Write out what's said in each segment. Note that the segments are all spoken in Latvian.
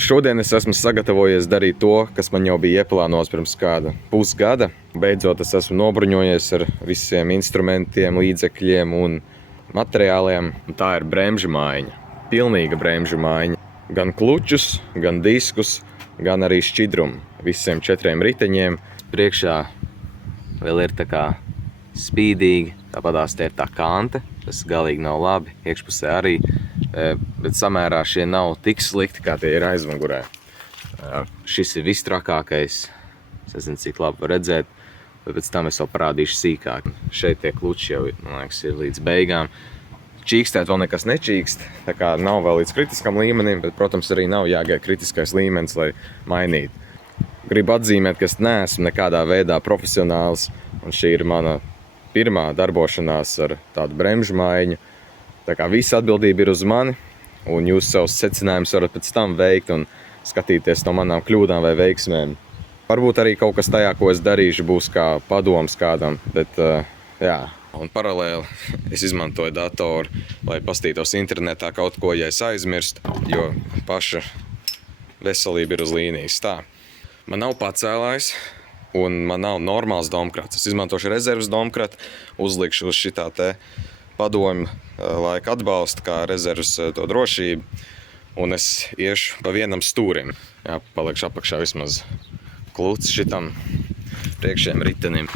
Šodien es esmu sagatavojies darīt to, kas man jau bija ieplānots pirms kāda pusgada. Beidzot es esmu nobruņojies ar visiem instrumentiem, līdzekļiem un materiāliem. Tā ir bremžu maiņa. Pilnīga bremžu maiņa. Gan klučus, gan diskus, gan arī šķidrumu. Visiem 4 riteņiem. Priekšā vēl ir tā kā spīdīgi. Tāpatās te ir tā kante. Tas galīgi nav labi. Iekšpusē arī. Bet samērā šie nav tik slikti, kā tie ir aizmugurē. Šis ir vistrakākais. Es nezinu, cik labi var redzēt, bet pēc tam es vēl parādīšu sīkāk. Šeit tie kluči jau, man liekas, ir līdz beigām. Čīkstēt vēl nekas nečīkst, tā kā nav vēl līdz kritiskam līmenim, bet, protams, arī nav jāgaida kritiskais līmenis, lai mainītu. Gribu atzīmēt, ka es neesmu nekādā veidā profesionāls, un šī ir mana pirmā darbošanās ar tādu bremžu maiņu. Tā kā visa atbildība ir uz mani, un jūs savus secinājumus varat pēc tam veikt un skatīties no manām kļūdām vai veiksmēm. Varbūt arī kaut kas tajā, ko es darīšu, būs kā padoms kādam, bet jā. Un paralēli es izmantoju datoru, lai pastītos internetā kaut ko, ja es aizmirstu, jo paša veselība ir uz līnijas. Tā. Man nav pacēlājs, un man nav normāls domkrats. Es izmantošu rezerves domkratu, uzlikšu uz šitā te padomju laika atbalstu, kā rezervas to drošību, un es iešu pa vienam stūrim. Jā, palikšu apakšā vismaz kluts šitam priekšējiem ritenim,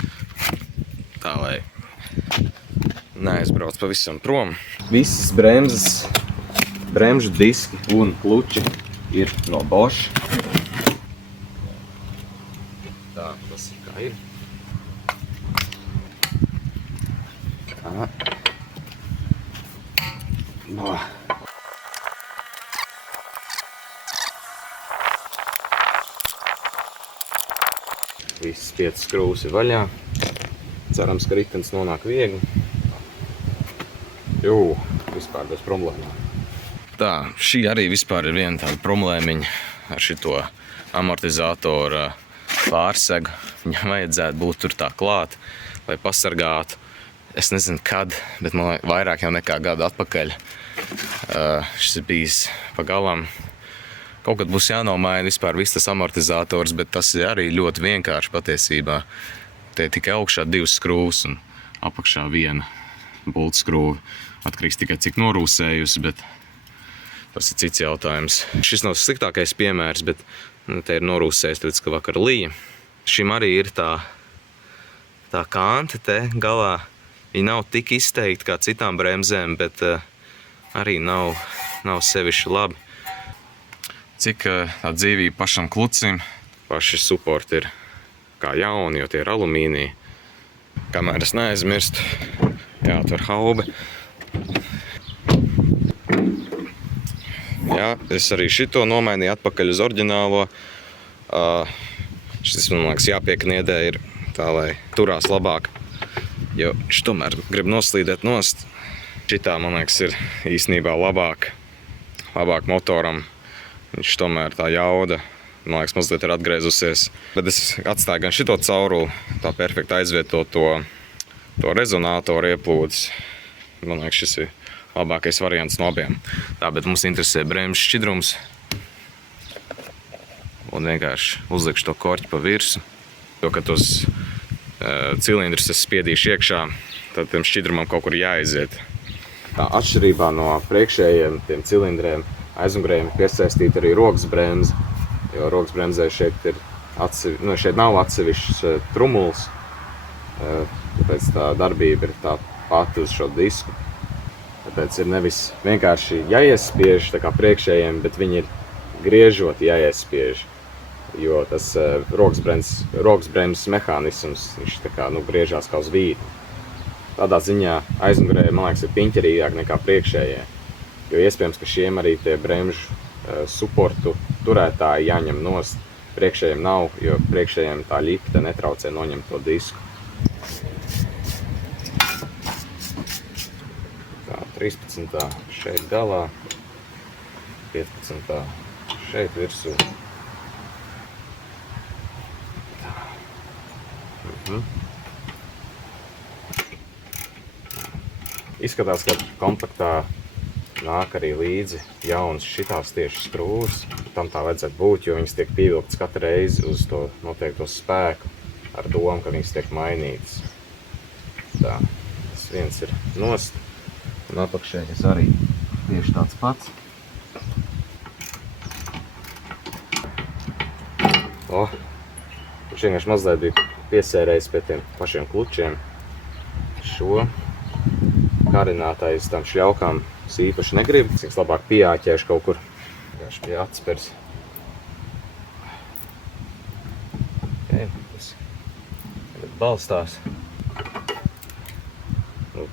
tā lai neaizbrauc pavisam prom. Visas bremzes, bremžu diski un kluči ir no Bosch. Tā, tas ir kā ir. Tā. Visas 5 skrūves ir vaļā. Cerams, ka ritenis nonāk viegli. Vispār bez problēmām. Tā, šī arī vispār ir viena tāda problēmiņa ar šito amortizatoru pārsegu. Viņam vajadzētu būt tur tā klāt, lai pasargātu. Es nezinu kad, bet man vairāk jau nekā gadu atpakaļ. Šis ir bijis pagalam. Kaut kad būs jānomaina vispār viss tas amortizators, bet tas ir arī ļoti vienkārši patiesībā. Te tikai augšā 2 skrūves un apakšā 1 bultu skrūve. Atkarīgs tikai cik norūsējusi, bet tas ir cits jautājums. Šis nav sliktākais piemērs, bet te ir norūsējis, tāpēc, ka vakar lija. Šim arī ir tā kante te galā. Viņa nav tik izteikti kā citām bremzēm, bet arī nav sevišķi labi. Cik tā dzīvība pašam klucim, paši supporti ir kā jauni, jo tie ir alumīnija. Kamēr es neaizmirstu, jāatver haube. Jā, es arī šito nomainīju atpakaļ uz oriģinālo. Šis, man liekas, jāpiekniedē ir tā, lai turās labāk. Jo viņš tomēr grib noslīdēt nost. Šitā, man liekas, ir īstenībā labāk motoram. Viņš tomēr tā jauda, man liekas, mazliet ir atgriezusies. Bet es atstāju gan šito cauruli, tā perfekti aizvieto to rezonātoru ieplūdes. Man liekas, šis ir labākais variants no abiem. Tā, bet mums interesē bremžu šķidrums. Un vienkārši uzlikšu to korķi pa virsu. Jo, kad tos cilindrus es spiedīšu iekšā, tad tiem šķidrumam kaut kur jāaiziet. Tā atšķirībā no priekšējiem tiem cilindriem, aizmugurējiem ir piesaistīta arī rokas bremze, jo rokas bremzē šeit šeit nav atsevišķs trumuls, tāpēc tā darbība ir tā pati uz šo disku. Tāpēc ir nevis vienkārši jāiespiež tā kā priekšējiem, bet viņi ir griežot jāiespiež. Jo tas rokas bremzes mehānisms, viņš tā kā griežās kā uz vīti. Tādā ziņā aizmugurēji, man liekas, ir piņķerīgāk nekā priekšējie. Jo iespējams, ka šiem arī tie bremžu supportu turētāji jāņem nost. Priekšējiem nav, jo priekšējiem tā ļikte netraucē noņemt to disku. Tā, 13. šeit galā, 15. šeit virsū. Izskatās, ka kompaktā nāk arī līdzi jauns šitās tieši skrūves. Tam tā vajadzētu būt, jo viņas tiek pievilktas katru reizi uz to noteikto spēku ar domu, ka viņas tiek mainītas. Tā, tas viens ir nost. Un apakšējais arī tieši tāds pats. Viņš vienkārši mazliet bija piesērējis pie tiem pašiem klučiem. Šo karinātais tam šļaukām es īpaši negribu, cik labāk pieāķēšu kaut kur. Vienkārši pie atspers. Tas balstās.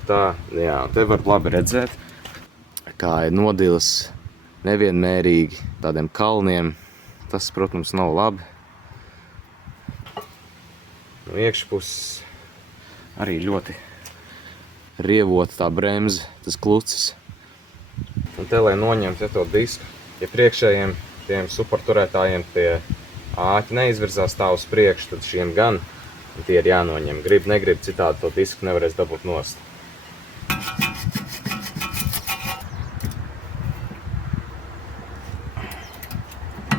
Tā, jā, te var labi redzēt, kā ir nodils nevienmērīgi tādiem kalniem. Tas, protams, nav labi. No iekšpuses arī ļoti rievota tā bremze, tas klucis. Un te, lai noņemtu to disku, ja priekšējiem tiem suporturētājiem tie āķi neizvirzās tā uz priekšu, tad šiem gan, un tie ir jānoņem. Grib, negrib, citādi to disku nevarēs dabūt nost.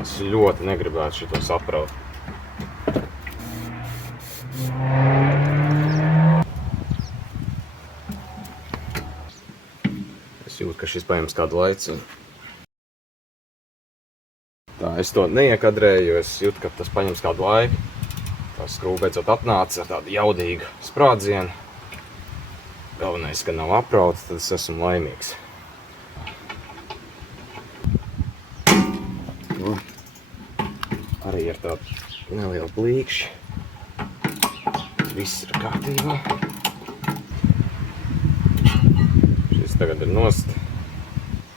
Es ļoti negribētu šito sapraut. Es jūtu, ka šis paņems kādu laiciņu. Tā, es to neiekadrēju, jo es jūtu, ka tas paņems kādu laiku. Tā skrūve beidzot atnāca ar tādu jaudīgu sprādzienu. Galvenais, ka nav aprauts, tad es esmu laimīgs. Arī ir tādi nelieli blīkšķi. Viss ir kārtībā. Šis tagad ir nost.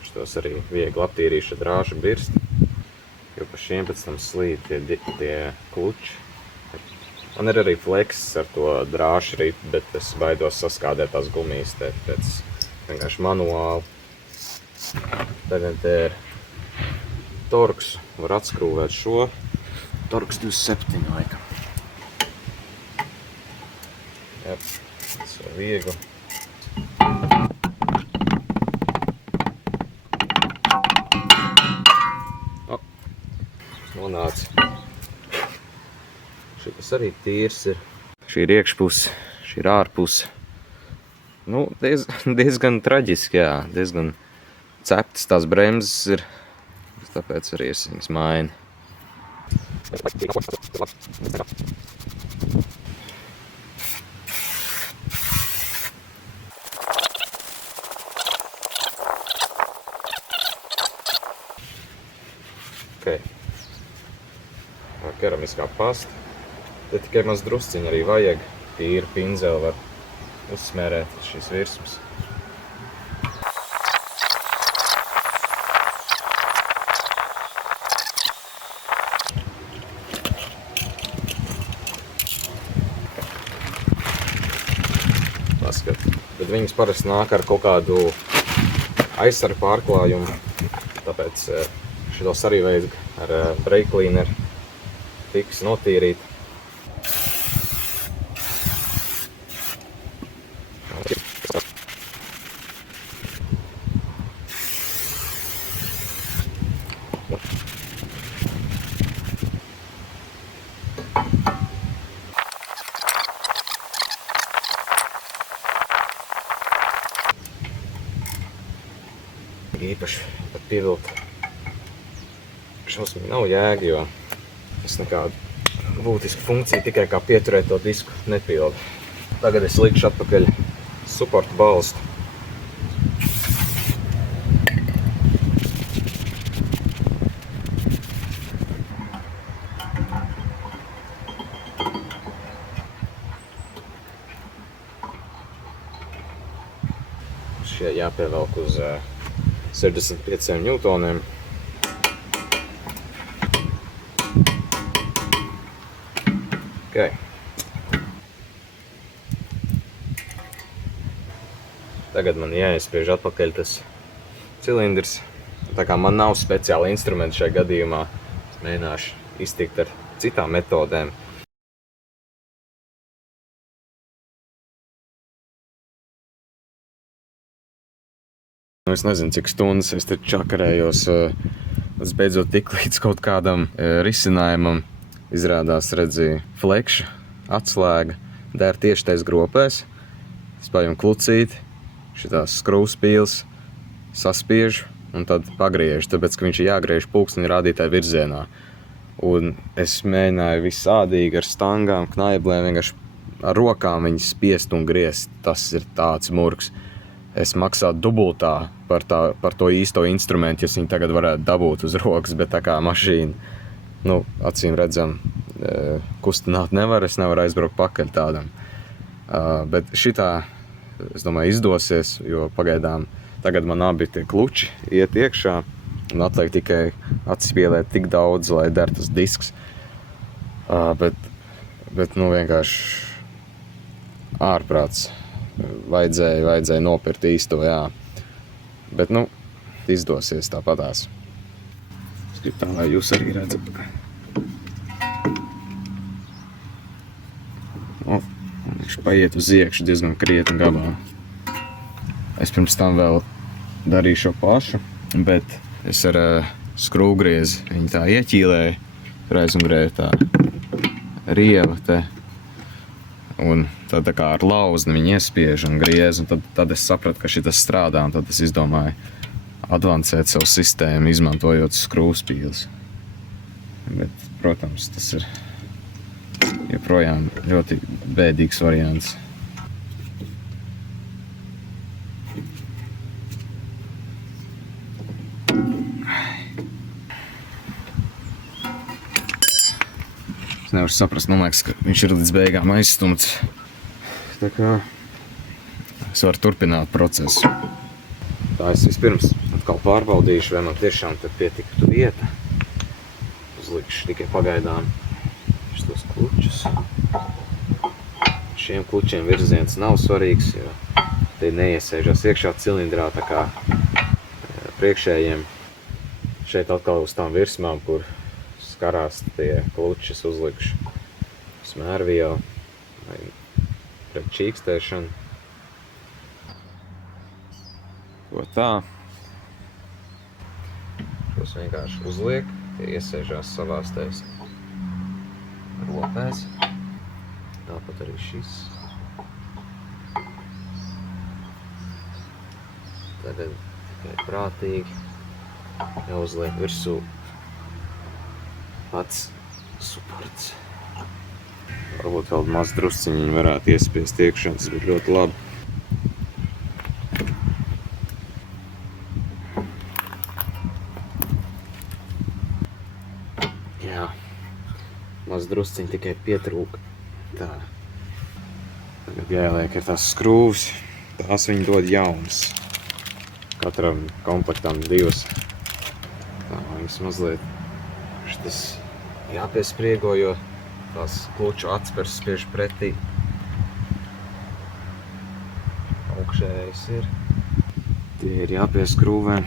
Šitos arī viegli aptīrīšu ar drāžu birsti. Jo pa šiem pēc tam slīd tie kluči. Man ir arī flekses ar to drāšu ripu, bet es baidos saskādēt tās gumijas pēc vienkārši manuāli. Tagad te ir torks, var atskrūvēt šo. Torks 27 laikam. Jep, tas ir viegli. Nonāca. Šitas arī tīrs ir. Šī ir iekšpuse, šī ir ārpuse. Nu, diezgan traģiski, jā. Diezgan ceptas tās bremzes ir. Tāpēc arī es viņas mainu. Okay. Keramiskā pasta. Te tikai maz drusciņi arī vajag. Tīru pinzeli var uzsmērēt šīs virsmas. Paskat. Bet viņas parasti nāk ar kaut kādu aizsargu pārklājumu. Tāpēc šitos arī vajag ar brake cleaneru tiks notīrīt. Īpaši pat pievilkt šausmīgi nav jēga, jo es nekādu būtisku funkciju tikai kā pieturēt to disku nepildu. Tagad es likšu atpakaļ suportu balstu. Šie jāpievelk uz 65 ņūtoniem. Okay. Tagad man jāiespiež atpakaļ tas cilindrs. Tā kā man nav speciāli instrumenti šajā gadījumā, es mēģināšu iztikt ar citām metodēm. Es nezinu, cik stundas es te čakarējos, es beidzot tik līdz kaut kādam risinājumam. Izrādās redzēju flekša, atslēga, der tieši tais gropēs. Es paņemu klucīti, šitās skrūvspīles, saspiežu un tad pagriežu, tāpēc, ka viņš ir jāgriež pulksteņa rādītāja virzienā. Un es mēģināju visādīgi ar stangām, knaiblēm, vienkārši ar rokām viņas spiest un griezt. Tas ir tāds murgs. Es maksātu dubultā par to īsto instrumentu, ja viņi tagad varētu dabūt uz rokas, bet tā kā mašīna, acīm redzam, kustināt nevar, es nevaru aizbraukt pakaļ tādam. Bet šitā, es domāju, izdosies, jo pagaidām tagad man abi tie kluči iet iekšā un atliek tikai atspielēt tik daudz, lai der tas disks. Bet vienkārši ārprāts. Vajadzēja nopirkt īsto, jā. Bet, izdosies tāpatās. Es gribu tā, lai jūs arī redzat. Viņš paiet uz iekšu diezgan krietni gabalā. Es pirms tam vēl darīju šo pašu, bet es ar skrūvgriezi viņu tā ieķīlēju, aizmugurēju tā rieva te. Un tad tā kā ar lauzni viņi iespiež un griez, un tad es sapratu, ka šitas strādā, un tad es izdomāju advancēt savu sistēmu, izmantojot skrūvspīles. Bet, protams, tas ir joprojām ļoti bēdīgs variants. Es nevaru saprast, man liekas, ka viņš ir līdz beigām aizstumts. Tā kā es varu turpināt procesu. Tā es vispirms atkal pārbaudīšu, vai man tiešām te pietiktu vieta. Uzlikšu tikai pagaidām šos klučus. Šiem klučiem virziens nav svarīgs, jo tie neiesēžās iekšā cilindrā, tā kā priekšējiem šeit atkal uz tām virsmām, kur skarās tie klučus, uzlikšu smērvielu vai pret čīkstēšanu. Ko tā. Šos vienkārši uzliek, tie iesēžās savās tais ropēs. Tāpat arī šis. Tagad tikai prātīgi jāuzliek virsū pats suports. Varbūt vēl maz drusciņi varētu iespiest iekšā, tas būtu ļoti labi. Jā, maz drusciņi tikai pietrūka. Tā. Tagad jāieliek ir tās skrūvs, tās viņi dod jaunas. Katram komplektam 2. Tā, viņas mazliet šitas jāpiespriego, jo tās kluču atspers spiež pretī. Augšējais ir. Tie ir jāpieskrūvē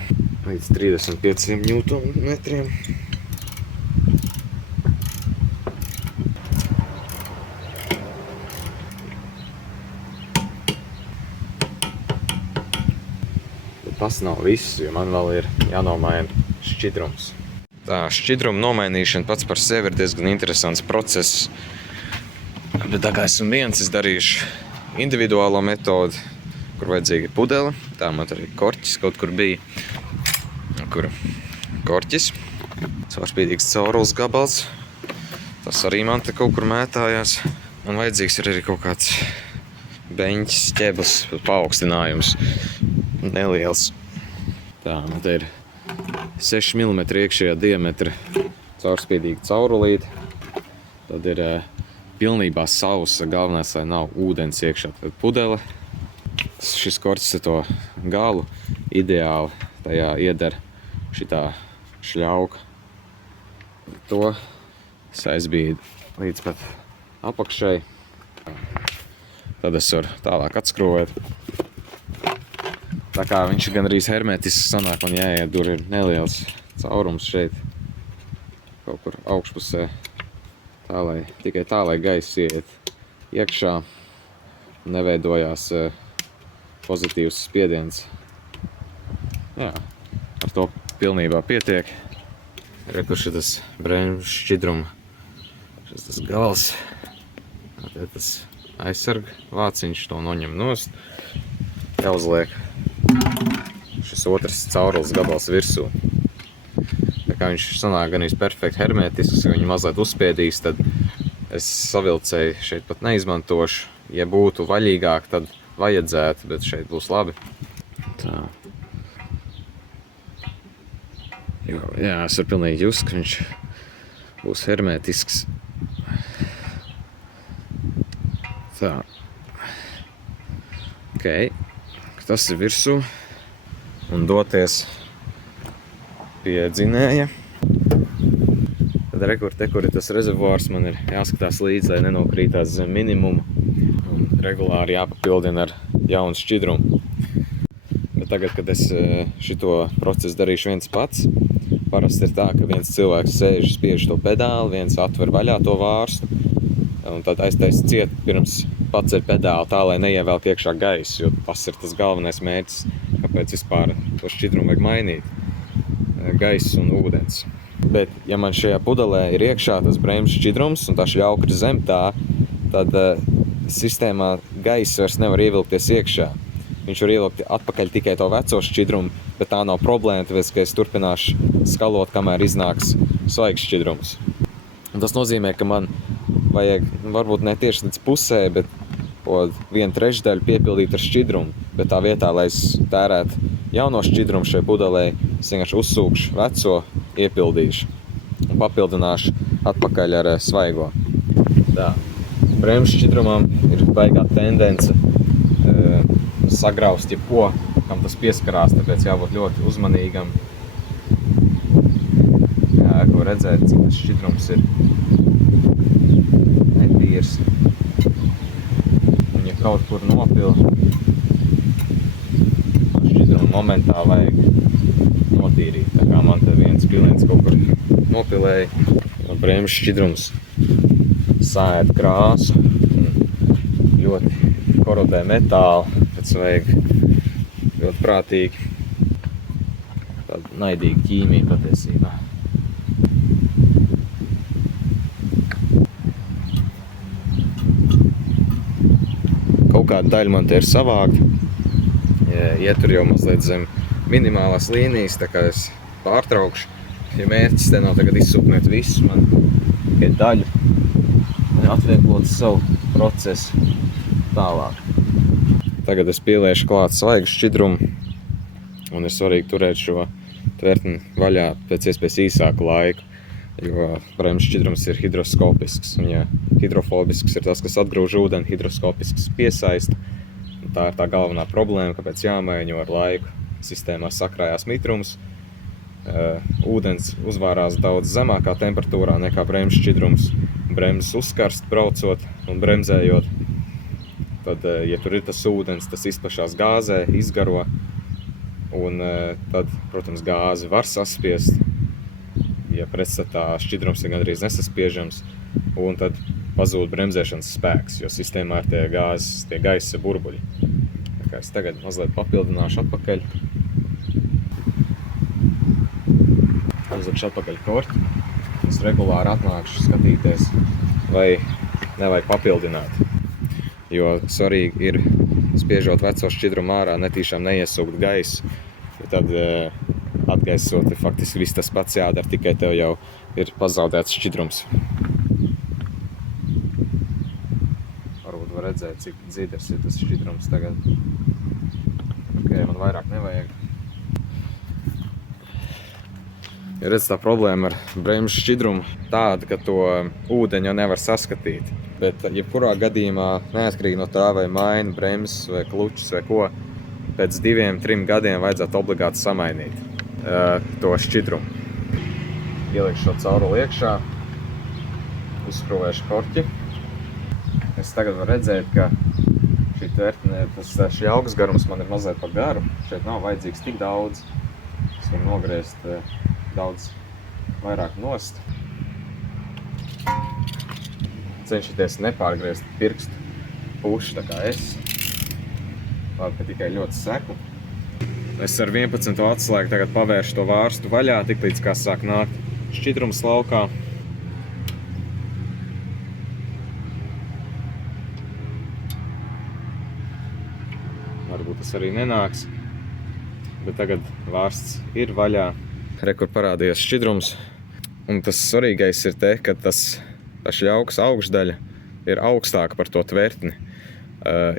līdz 35 Nm. Bet tas nav viss, jo man vēl ir jānomaina šķidrums. Tā šķidruma nomainīšana pats par sevi ir diezgan interesants process. Bet tā kā esmu viens, es darīšu individuālo metodi, kur vajadzīga pudele. Tā man arī korķis kaut kur bija. Kur korķis, caurspīdīgs caurules gabals. Tas arī man te kaut kur mētājās. Man vajadzīgs ir arī kaut kāds beņķis, ķēbels, paaugstinājums. Neliels. Tā, man te ir 6 mm iekšējā diametra caurspīdīga caurulīte. Tad ir pilnībā sausa, galvenais, lai nav ūdens iekšā. Tad pudele. Šis korķis ir to galu ideāli. Tajā ieder šitā šļauka. To es aizbīdu līdz pat apakšai. Tad es varu tālāk atskrūvēt. Tā kā viņš ir gandrīz hermetisks, sanāk man jāiet, tur ir neliels caurums šeit, kaut kur augšpusē, tikai tā, lai gaiss iet iekšā, neveidojās pozitīvs spiediens. Jā, ar to pilnībā pietiek. Re, kurš ir tas bremžu šķidruma, šis tas gals. Te tas aizsarga vāciņš, to noņem nost. Jāuzliek šis otrs caurules gabals virsū. Tā kā viņš sanāk gan perfekti hermētisks, ja viņu mazliet uzspiedīs, tad es savilcēju šeit pat neizmantošu. Ja būtu vaļīgāk, tad vajadzētu, bet šeit būs labi. Tā. Jo, jā, es varu pilnīgi just, ka viņš būs hermētisks. Tā. Ok. Tas ir virsū. Un doties pie dzinēja. Tad rekur, te, kur ir tas rezervuārs, man ir jāskatās līdzi, lai nenokrītās zem minimumu. Un regulāri jāpapildina ar jaunu šķidrumu. Bet tagad, kad es šito procesu darīšu viens pats, parasti ir tā, ka viens cilvēks sēž, spiež to pedāli, viens atver vaļā to vārstu, un tad aiztaisa ciet pirms paceļ pedāli tā, lai neievelk iekšā gaisu, jo tas ir tas galvenais mērķis, kāpēc vispār to šķidrumu vajag mainīt. Gaiss un ūdens. Bet, ja man šajā pudelē ir iekšā tas bremžu šķidrums un tā šļauka ir zem tā, tad sistēmā gaiss vairs nevar ievilkties iekšā. Viņš var ievilkt atpakaļ tikai to veco šķidrumu, bet tā nav problēma, tāpēc, ka es turpināšu skalot, kamēr iznāks svaigs šķidrums. Un tas nozīmē, ka man vajag, varbūt ne tieši līdz pusē, bet 1/3 piepildīt ar šķidrumu. Bet tā vietā, lai es tērētu jauno šķidrumu šai pudelē, es vienkārši uzsūkšu veco, iepildīšu un papildināšu atpakaļ ar svaigo. Tā. Bremžu šķidrumam ir baigā tendence sagraust jebko, kam tas pieskarās, tāpēc jābūt ļoti uzmanīgam. Jā, ko redzēt, cik tas šķidrums ir netīrs. Un ja kaut kur nopil, šķidrumu momentā vajag notīrīt. Tā kā man te viens piliens kaut kur nopilēja, un bremžu šķidrums sēd krāsu un ļoti korodē metālu, pēc vajag ļoti prātīgi, tāda naidīga ķīmija patiesībā. Kaut kāda daļa man te ir savākta, ietur jau mazliet zem minimālās līnijas, tā kā es pārtraukšu. Ja mērķis te nav tagad izsūknēt visu, man tikai daļu, atvieglot savu procesu tālāk. Tagad es pieliešu klāt svaigu šķidrumu, un ir svarīgi turēt šo tvertni vaļā pēc iespējas īsāku laiku, jo bremžu šķidrums ir hidroskopisks, un ja hidrofobisks ir tas, kas atgrūž ūdeni, hidroskopisks piesaista. Tā ir tā galvenā problēma, kāpēc jāmaiņo ar laiku. Sistēmā sakrājās mitrums, ūdens uzvārās daudz zemākā temperatūrā nekā bremžu šķidrums. Bremzes uzkarst braucot un bremzējot. Tad, ja tur ir tas ūdens, tas izplešās gāzē, izgaro, un tad, protams, gāzi var saspiest, ja pretstatā šķidrums ir gandrīz nesaspiežams, un tad pazūd bremzēšanas spēks, jo sistēmā ir tie gāzes, tie gaisa burbuļi. Tā kā es tagad mazliet papildināšu atpakaļ. Uzlikšu atpakaļ korķi. Es regulāri atnākšu skatīties, vai nevajag papildināt. Jo svarīgi ir, spiežot veco šķidrumu ārā, netīšām neiesūkt gaisu. Tad atgaisot, faktiski viss tas pats jādara, tikai tev jau ir pazaudēts šķidrums. Varbūt var redzēt, cik dzidrs ir tas šķidrums tagad. Ok, man vairāk nevajag. Ja redz, tā problēma ar bremžu šķidrumu tāda, ka to ūdeņu jau nevar saskatīt. Bet jebkurā gadījumā, neatkarīgi no tā, vai maina bremzes vai klučus vai ko, pēc 2-3 gadiem vajadzētu obligāti samainīt to šķidrumu. Ielikšu šo cauruli iekšā, uzskrūvēšu korķi. Es tagad varu redzēt, ka šī tvertne, tas šļaukas garums man ir mazliet par garu. Šeit nav vajadzīgs tik daudz. Es varu nogriezt daudz vairāk nost. Cenšieties nepārgriezt pirkstu pušu tā kā es. Labi, ka tikai ļoti sekli. Es ar 11 atslēgu tagad pavēršu to vārstu vaļā, tik līdz kā sāk nākt šķidrums laukā. Varbūt tas arī nenāks, bet tagad vārsts ir vaļā. Re, kur parādījās šķidrums. Un tas svarīgais ir te, ka tā šļaukas augšdaļa ir augstāka par to tvertni.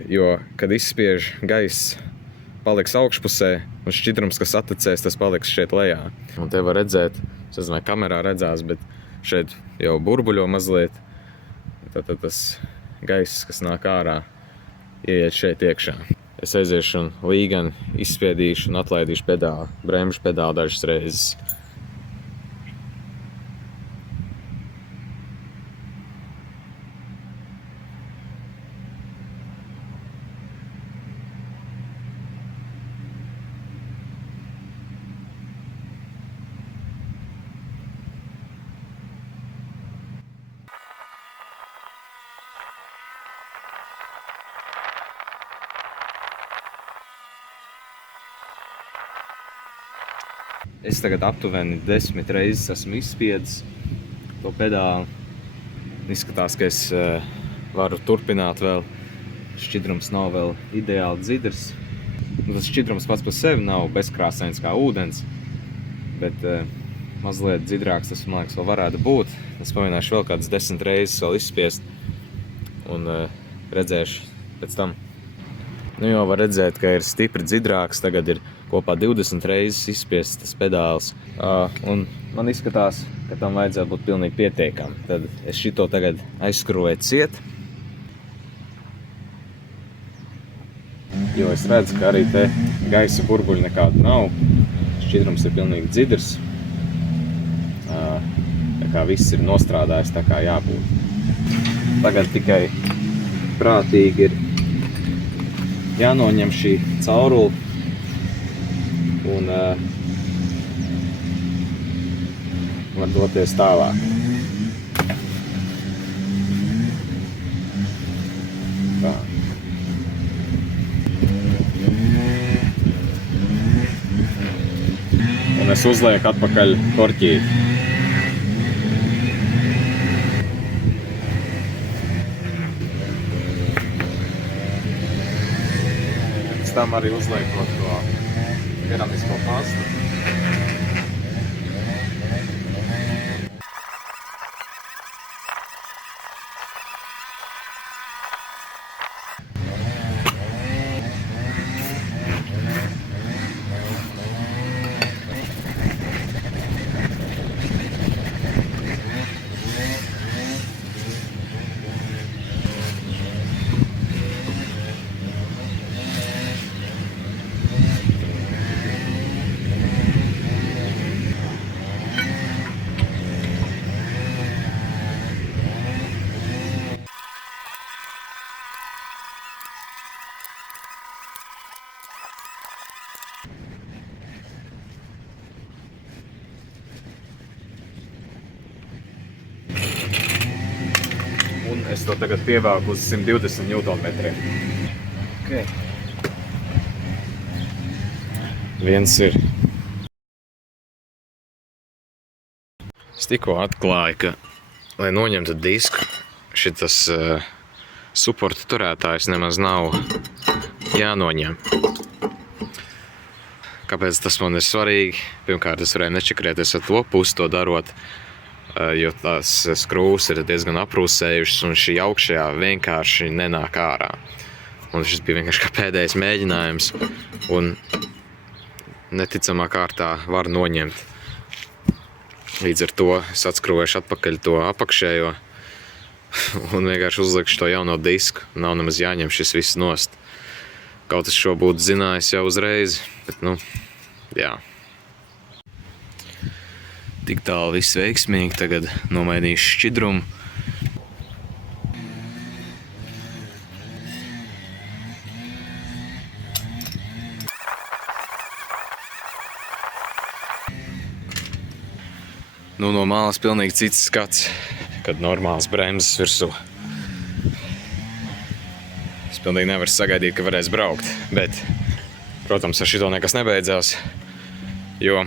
Jo, kad izspiež gaiss, paliks augšpusē, un šķidrums, kas atecēs, tas paliks šeit lejā. Un te var redzēt, es nezinu, vai kamerā redzās, bet šeit jau burbuļo mazliet. Tad tas gaiss, kas nāk ārā, ieiet šeit iekšā. Es aiziešu un līgani izspiedīšu un atlaidīšu pedāli, bremžu pedāli dažas reizes. Es tagad aptuveni 10 reizes esmu izspiedis to pedāli. Izskatās, ka es varu turpināt vēl. Šķidrums nav vēl ideāli dzidrs. Tas šķidrums pats par sevi nav bezkrāsains kā ūdens, bet mazliet dzidrāks tas, man liekas, vēl varētu būt. Es pamēģināšu vēl kādas 10 reizes vēl izspiest un redzēšu pēc tam. Nu jau var redzēt, ka ir stipri dzidrāks, tagad ir kopā 20 reizes izspiests tas pedāls. Un man izskatās, ka tam vajadzētu būt pilnīgi pietiekami. Tad es šito tagad aizskruvēju ciet. Jo es redzu, ka arī te gaisa burbuļi nekādu nav. Šķidrums ir pilnīgi dzidrs. Tā kā viss ir nostrādājis tā kā jābūt. Tagad tikai prātīgi ir jānoņem šī caurule un var doties tālāk. Tā. Un es uzlieku atpakaļ korķīti. Pēc tam arī uzliekot to keramisko pastu. Un es to tagad pievelku uz 120 Nm. Okay. Viens ir. Es tikko atklāju, ka, lai noņemtu disku, šitas suporta turētājs nemaz nav jānoņem. Kāpēc tas man ir svarīgi? Pirmkārt, es varēju nečakrēties ar to pusi to darot, jo tās skrūves ir diezgan aprūsējušas un šī augšējā vienkārši nenāk ārā. Un šis bija vienkārši kā pēdējais mēģinājums un neticamā kārtā var noņemt. Līdz ar to es atskrūvēšu atpakaļ to apakšējo un vienkārši uzlikšu to jauno disku. Nav nemaz jāņem šis viss nost. Kaut es šo būtu zinājis jau uzreiz, bet jā. Tik tālu viss veiksmīgi, tagad nomainīšu šķidrumu. No malas pilnīgi cits skats, kad normāls bremzes virsū. Es pilnīgi nevaru sagaidīt, ka varēs braukt, bet Protams, ar šito nekas nebeidzās, jo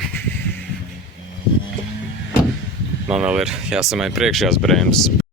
man vēl ir jāsamaina priekšējās bremzes.